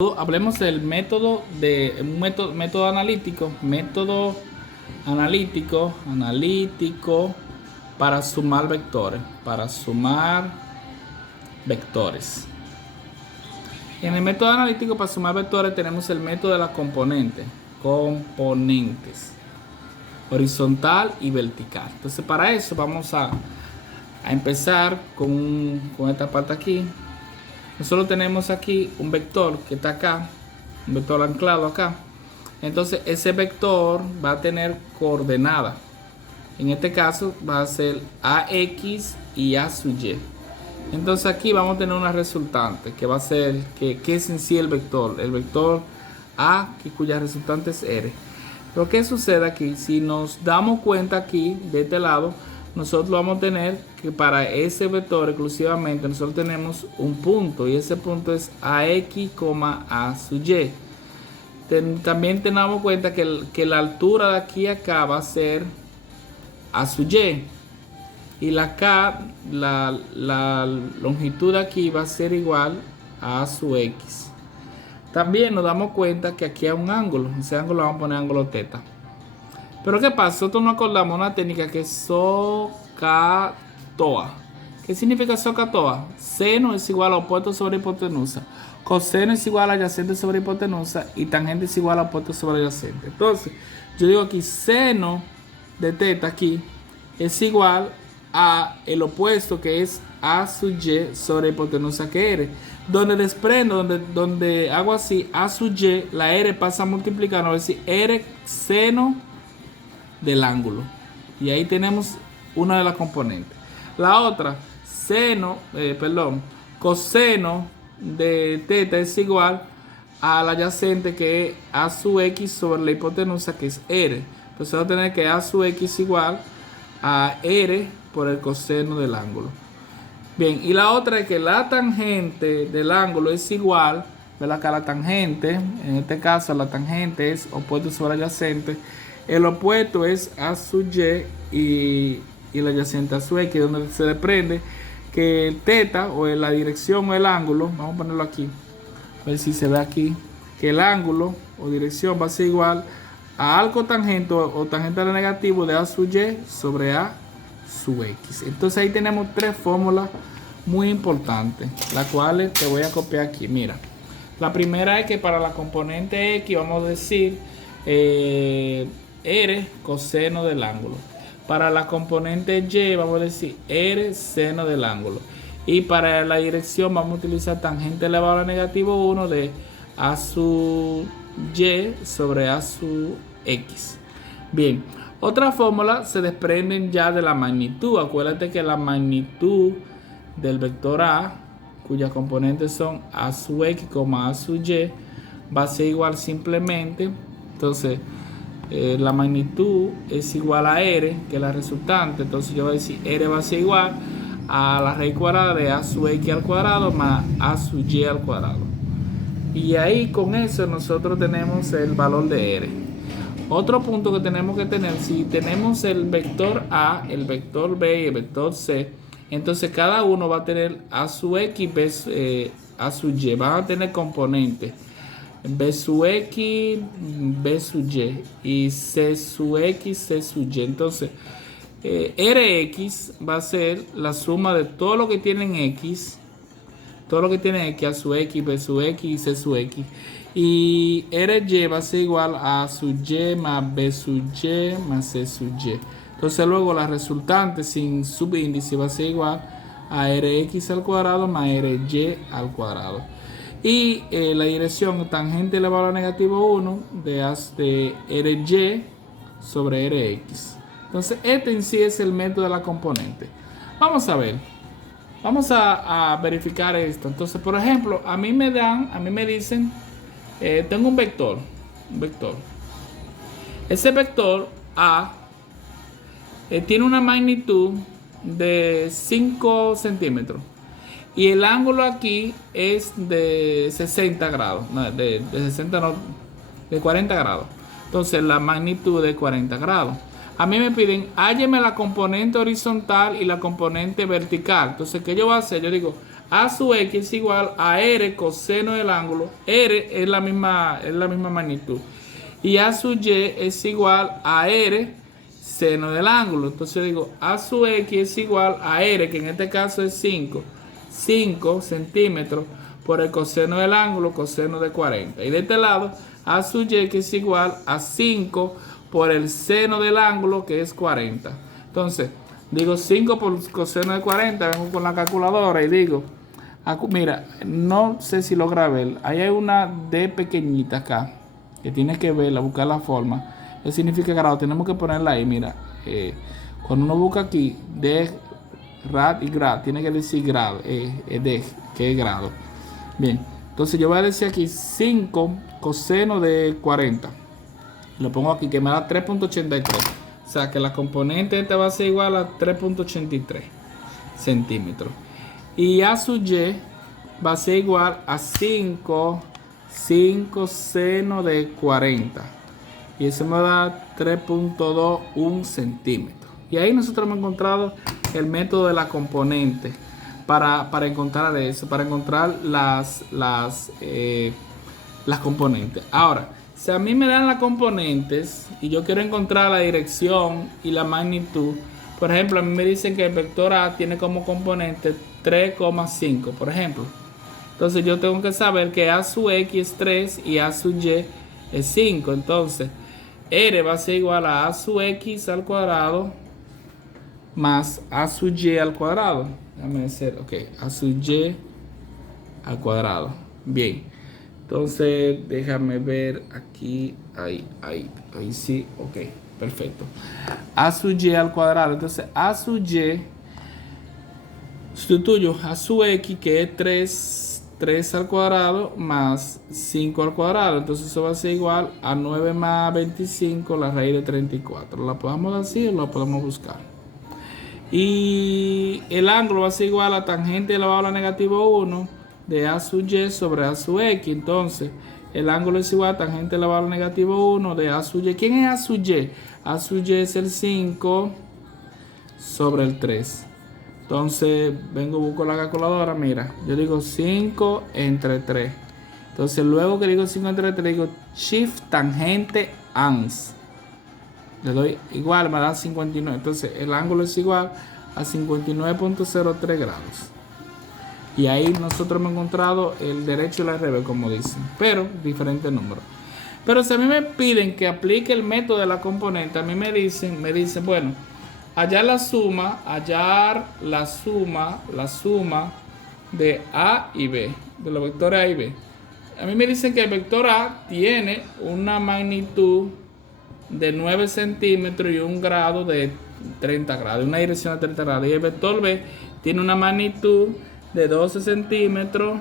Hablemos del método de un método analítico para sumar vectores. En el método analítico para sumar vectores tenemos el método de las componentes, horizontal y vertical. Entonces para eso vamos a empezar con esta parte aquí. Nosotros tenemos aquí un vector que está acá, un vector anclado acá. Entonces ese vector va a tener coordenadas. En este caso va a ser AX y A sub Y. Entonces aquí vamos a tener una resultante que va a ser, que es en sí el vector. El vector A, cuya resultante es R. Pero ¿qué sucede aquí? Si nos damos cuenta aquí, de este lado, nosotros vamos a tener que para ese vector exclusivamente nosotros tenemos un punto y ese punto es AX, A sub Y. También tenemos cuenta que la altura de aquí a acá va a ser A sub Y y la longitud de aquí va a ser igual a sub X. También nos damos cuenta que aquí hay un ángulo, ese ángulo vamos a poner ángulo teta. Pero ¿qué pasa? Nosotros nos acordamos una técnica que es SOHCAHTOA. ¿Qué significa SOHCAHTOA? Seno es igual a opuesto sobre hipotenusa. Coseno es igual a adyacente sobre hipotenusa. Y tangente es igual a opuesto sobre adyacente. Entonces, yo digo aquí, seno de teta aquí es igual a el opuesto que es A sub Y sobre hipotenusa que R. Donde desprendo, donde hago así, A sub Y, la R pasa a multiplicar, a ver si R seno del ángulo. Y ahí tenemos una de las componentes. La otra, coseno de teta es igual al adyacente que es A sub X sobre la hipotenusa que es R. Entonces vamos a tener que A sub X igual a R por el coseno del ángulo. Bien, y la otra es que la tangente del ángulo es igual, ¿verdad? Que la tangente, en este caso la tangente es opuesto sobre adyacente. El opuesto es A sub Y y el adyacente A sub X, donde se desprende que el teta o la dirección o el ángulo, vamos a ponerlo aquí, a ver si se ve aquí, que el ángulo o dirección va a ser igual a arco tangente o tangente al negativo de A sub Y sobre A sub X. Entonces ahí tenemos tres fórmulas muy importantes, las cuales te voy a copiar aquí. Mira, la primera es que para la componente X vamos a decir R coseno del ángulo. Para la componente Y vamos a decir R seno del ángulo. Y para la dirección vamos a utilizar tangente elevado a negativo 1 de A sub Y sobre A sub X. Bien, otra fórmula se desprenden ya de la magnitud. Acuérdate que la magnitud del vector A, cuyas componentes son A sub X, A sub Y, va a ser igual simplemente. Entonces, la magnitud es igual a R, que es la resultante. Entonces yo voy a decir R va a ser igual a la raíz cuadrada de A sub X al cuadrado más A sub Y al cuadrado. Y ahí con eso nosotros tenemos el valor de R. Otro punto que tenemos que tener, si tenemos el vector A, el vector B y el vector C, entonces cada uno va a tener A sub X, A sub Y, van a tener componentes B sub X, B sub Y y C sub X, C sub Y. Entonces, Rx va a ser la suma de todo lo que tienen X, A sub X, B sub X y C sub X. Y Ry va a ser igual a A sub Y más B sub Y más C sub Y. Entonces luego la resultante sin subíndice va a ser igual a Rx al cuadrado más Ry al cuadrado. Y la dirección tangente elevado a negativo 1 de Ry sobre Rx. Entonces este en sí es el método de la componente. Vamos a ver. Vamos a verificar esto. Entonces, por ejemplo, a mí me dicen, tengo un vector. Ese vector A tiene una magnitud de 5 centímetros. Y el ángulo aquí es de 60 grados. No, de 60 no, de 40 grados. Entonces la magnitud de 40 grados. A mí me piden, hálleme la componente horizontal y la componente vertical. Entonces, ¿qué yo voy a hacer? Yo digo, A sub x es igual a r coseno del ángulo. R es la misma magnitud. Y a sub y es igual a r seno del ángulo. Entonces digo, a sub x es igual a r, que en este caso es 5 centímetros, por el coseno del ángulo, coseno de 40. Y de este lado, a sub y, que es igual a 5 por el seno del ángulo, que es 40. Entonces, digo 5 por coseno de 40, vengo con la calculadora y digo, mira, no sé si logra ver, ahí hay una D pequeñita acá, que tienes que verla, buscar la forma. ¿Qué significa grado? Tenemos que ponerla ahí, mira. Cuando uno busca aquí, D, rad y grad, tiene que decir grado, D, que es grado. Bien, entonces yo voy a decir aquí 5 coseno de 40. Lo pongo aquí, que me da 3.83. O sea, que la componente esta va a ser igual a 3.83 centímetros. Y a sub y va a ser igual a 5 seno de 40. Y eso me da 3.21 centímetros. Y ahí nosotros hemos encontrado el método de la componente para encontrar eso, para encontrar las componentes. Ahora, si a mí me dan las componentes y yo quiero encontrar la dirección y la magnitud, por ejemplo, a mí me dicen que el vector A tiene como componente 3,5, por ejemplo. Entonces yo tengo que saber que A sub X es 3 y A sub Y es 5. Entonces, R va a ser igual a A sub X al cuadrado más A sub Y al cuadrado. Déjame decir, ok, A sub Y al cuadrado. Bien. Entonces, déjame ver aquí, ahí sí, ok, perfecto. A sub y al cuadrado, entonces A sub y, sustituyo A sub x, que es 3 al cuadrado, más 5 al cuadrado. Entonces eso va a ser igual a 9 más 25, la raíz de 34. ¿La podemos decir o la podemos buscar? Y el ángulo va a ser igual a tangente elevado a la negativo 1 de A sub y sobre A sub x. Entonces, el ángulo es igual a tangente elevado al negativo 1 de A sub y. ¿Quién es A sub y? A sub y es el 5 sobre el 3. Entonces, busco la calculadora. Mira, yo digo 5 entre 3. Entonces, luego que digo 5 entre 3, digo shift tangente ans. Le doy igual, me da 59. Entonces, el ángulo es igual a 59.03 grados. Y ahí nosotros hemos encontrado el derecho y la revés, como dicen, pero diferentes números. Pero si a mí me piden que aplique el método de la componente, a mí me dicen, bueno, hallar la suma de A y B, de los vectores A y B. A mí me dicen que el vector A tiene una magnitud de 9 centímetros y un grado de 30 grados, una dirección de 30 grados. Y el vector B tiene una magnitud de 12 centímetros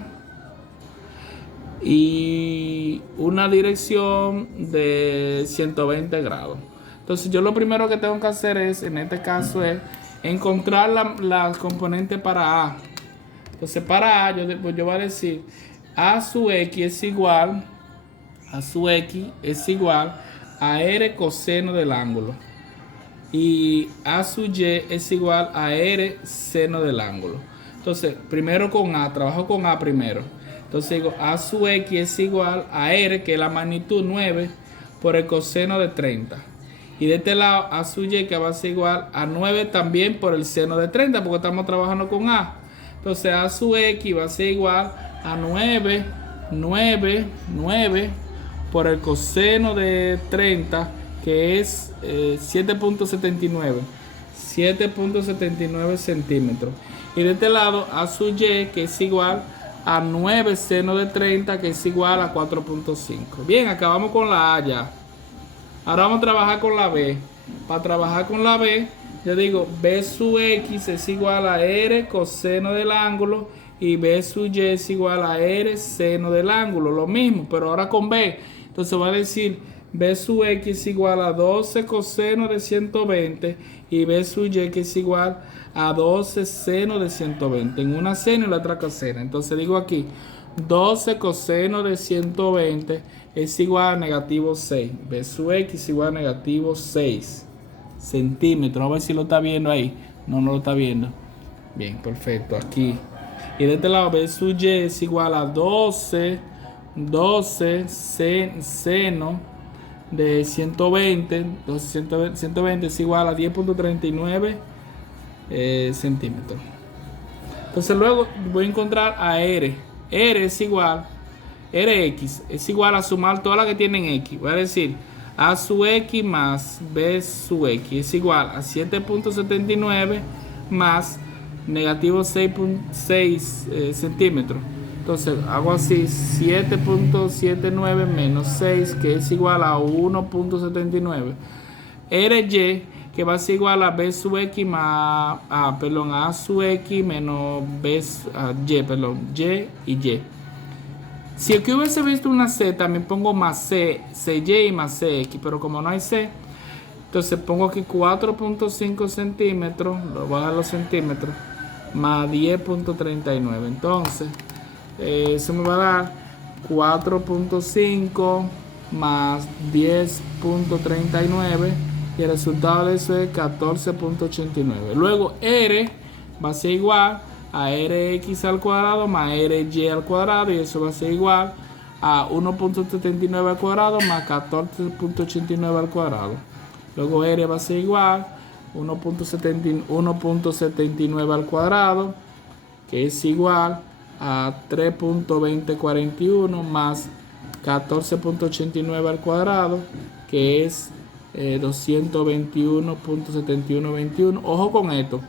y una dirección de 120 grados. Entonces yo lo primero que tengo que hacer es, en este caso, es encontrar la componente para A. Entonces para A yo voy a decir A sub X es igual a R coseno del ángulo, y A sub Y es igual a R seno del ángulo. Entonces, primero con A, trabajo con A primero. Entonces digo, A sub X es igual a R, que es la magnitud 9, por el coseno de 30. Y de este lado, A sub Y, que va a ser igual a 9 también por el seno de 30, porque estamos trabajando con A. Entonces, A sub X va a ser igual a 9 por el coseno de 30, que es 7.79 centímetros. Y de este lado, A sub Y, que es igual a 9 seno de 30, que es igual a 4.5. Bien, acabamos con la A ya. Ahora vamos a trabajar con la B. Para trabajar con la B, yo digo B sub X es igual a R coseno del ángulo, y B sub Y es igual a R seno del ángulo. Lo mismo, pero ahora con B. Entonces voy a decir B sub X es igual a 12 coseno de 120, y B sub Y, que es igual a 12 seno de 120. En una seno y la otra coseno. Entonces digo aquí 12 coseno de 120 es igual a negativo 6. B sub X es igual a negativo 6 centímetros. A ver si lo está viendo ahí. No lo está viendo. Bien, perfecto. Aquí Y de este lado B sub Y es igual a 12 seno de 120. Entonces 120 es igual a 10.39 centímetros. Entonces luego voy a encontrar a R. R es igual, Rx es igual a sumar todas las que tienen X. Voy a decir A sub X más B sub X es igual a 7.79 más negativo 6.6 centímetros. Entonces hago así 7.79 menos 6, que es igual a 1.79. Ry, que va a ser igual a B sub X más A sub X menos B Y, Y y Y. Si aquí hubiese visto una C, también pongo más C, CY y más CX, pero como no hay C, entonces pongo aquí 4.5 centímetros, lo voy a dar los centímetros, más 10.39. Entonces, eso me va a dar 4.5 más 10.39 y el resultado de eso es 14.89. Luego R va a ser igual a Rx al cuadrado más Ry al cuadrado, y eso va a ser igual a 1.79 al cuadrado más 14.89 al cuadrado. Luego R va a ser igual 1.79 al cuadrado, que es igual a 3.2041 más 14.89 al cuadrado, que es 221.7121. Ojo con esto.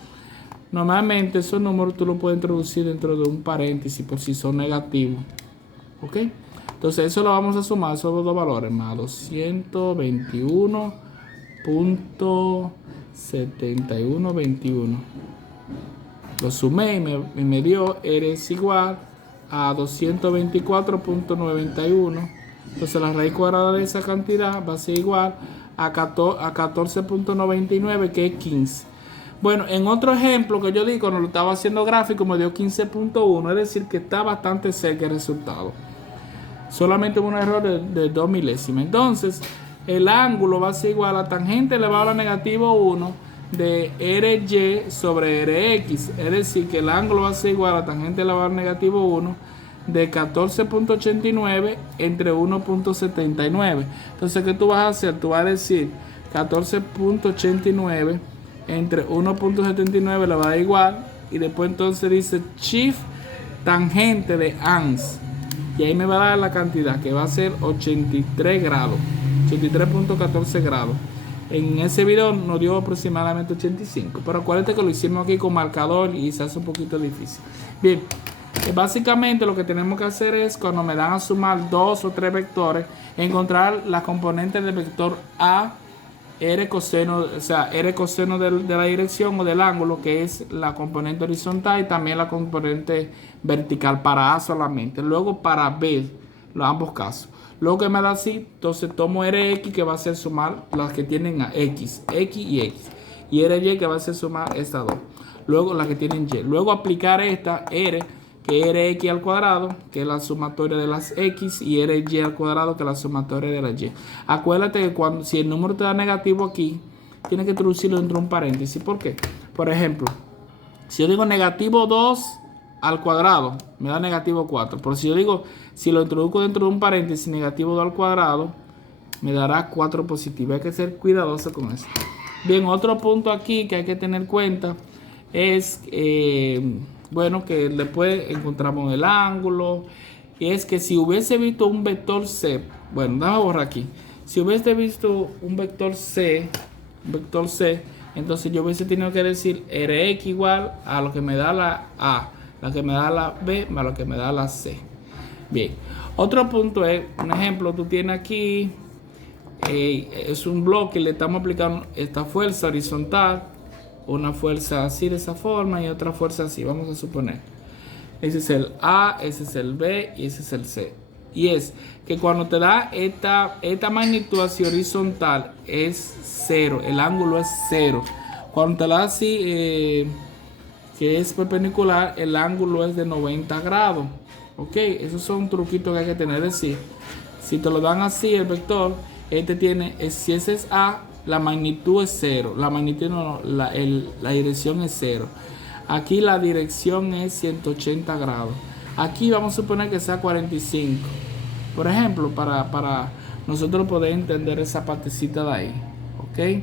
Normalmente esos números tú los puedes introducir dentro de un paréntesis por si son negativos. ¿Ok? Entonces eso lo vamos a sumar, esos dos valores, más 221.7121. Lo sumé y me dio R es igual a 224.91. Entonces la raíz cuadrada de esa cantidad va a ser igual a 14.99, que es 15. Bueno, en otro ejemplo que yo di cuando lo estaba haciendo gráfico, me dio 15.1, es decir que está bastante cerca el resultado. Solamente un error de 2 milésimas. Entonces el ángulo va a ser igual a tangente elevado a la negativo 1 de Ry sobre Rx. Es decir que el ángulo va a ser igual a tangente elevado a la negativo 1 de 14.89 entre 1.79. Entonces, ¿qué tú vas a hacer? Tú vas a decir 14.89 entre 1.79 le va a dar igual, y después entonces dice shift tangente de ANS, y ahí me va a dar la cantidad que va a ser 83 grados, 83.14 grados. En ese video nos dio aproximadamente 85, pero acuérdate que lo hicimos aquí con marcador y se hace un poquito difícil. Bien, básicamente lo que tenemos que hacer es, cuando me dan a sumar 2 o 3 vectores, encontrar la componente del vector A, R coseno, o sea, R coseno de la dirección o del ángulo, que es la componente horizontal, y también la componente vertical para A solamente. Luego para B, ambos casos. Luego que me da así, entonces tomo Rx, que va a ser sumar las que tienen a X y X. Y Ry, que va a ser sumar estas dos. Luego las que tienen Y. Luego aplicar esta R, que es Rx al cuadrado, que es la sumatoria de las X, y Ry al cuadrado, que es la sumatoria de las Y. Acuérdate que si el número te da negativo aquí, tienes que introducirlo dentro de un paréntesis. ¿Por qué? Por ejemplo, si yo digo negativo 2 al cuadrado, me da negativo 4. Pero si yo digo, si lo introduzco dentro de un paréntesis, negativo 2 al cuadrado, me dará 4 positivo. Hay que ser cuidadoso con eso. Bien, otro punto aquí que hay que tener en cuenta es, bueno, que después encontramos el ángulo. Y es que si hubiese visto un vector C, bueno, déjame borrar aquí. Si hubiese visto un vector C, entonces yo hubiese tenido que decir Rx igual a lo que me da la A, la que me da la B más lo que me da la C. Bien, otro punto es, un ejemplo, tú tienes aquí, es un bloque y le estamos aplicando esta fuerza horizontal, una fuerza así de esa forma y otra fuerza así, vamos a suponer. Ese es el A, ese es el B y ese es el C. Y es que cuando te da esta magnitud así horizontal es 0, el ángulo es 0. Cuando te da así, que es perpendicular, el ángulo es de 90 grados. Ok, esos son truquitos que hay que tener. Es decir, si te lo dan así el vector, si ese es A, la magnitud es 0. La magnitud no, la dirección es 0. Aquí la dirección es 180 grados. Aquí vamos a suponer que sea 45. Por ejemplo, para nosotros poder entender esa partecita de ahí. ¿Ok?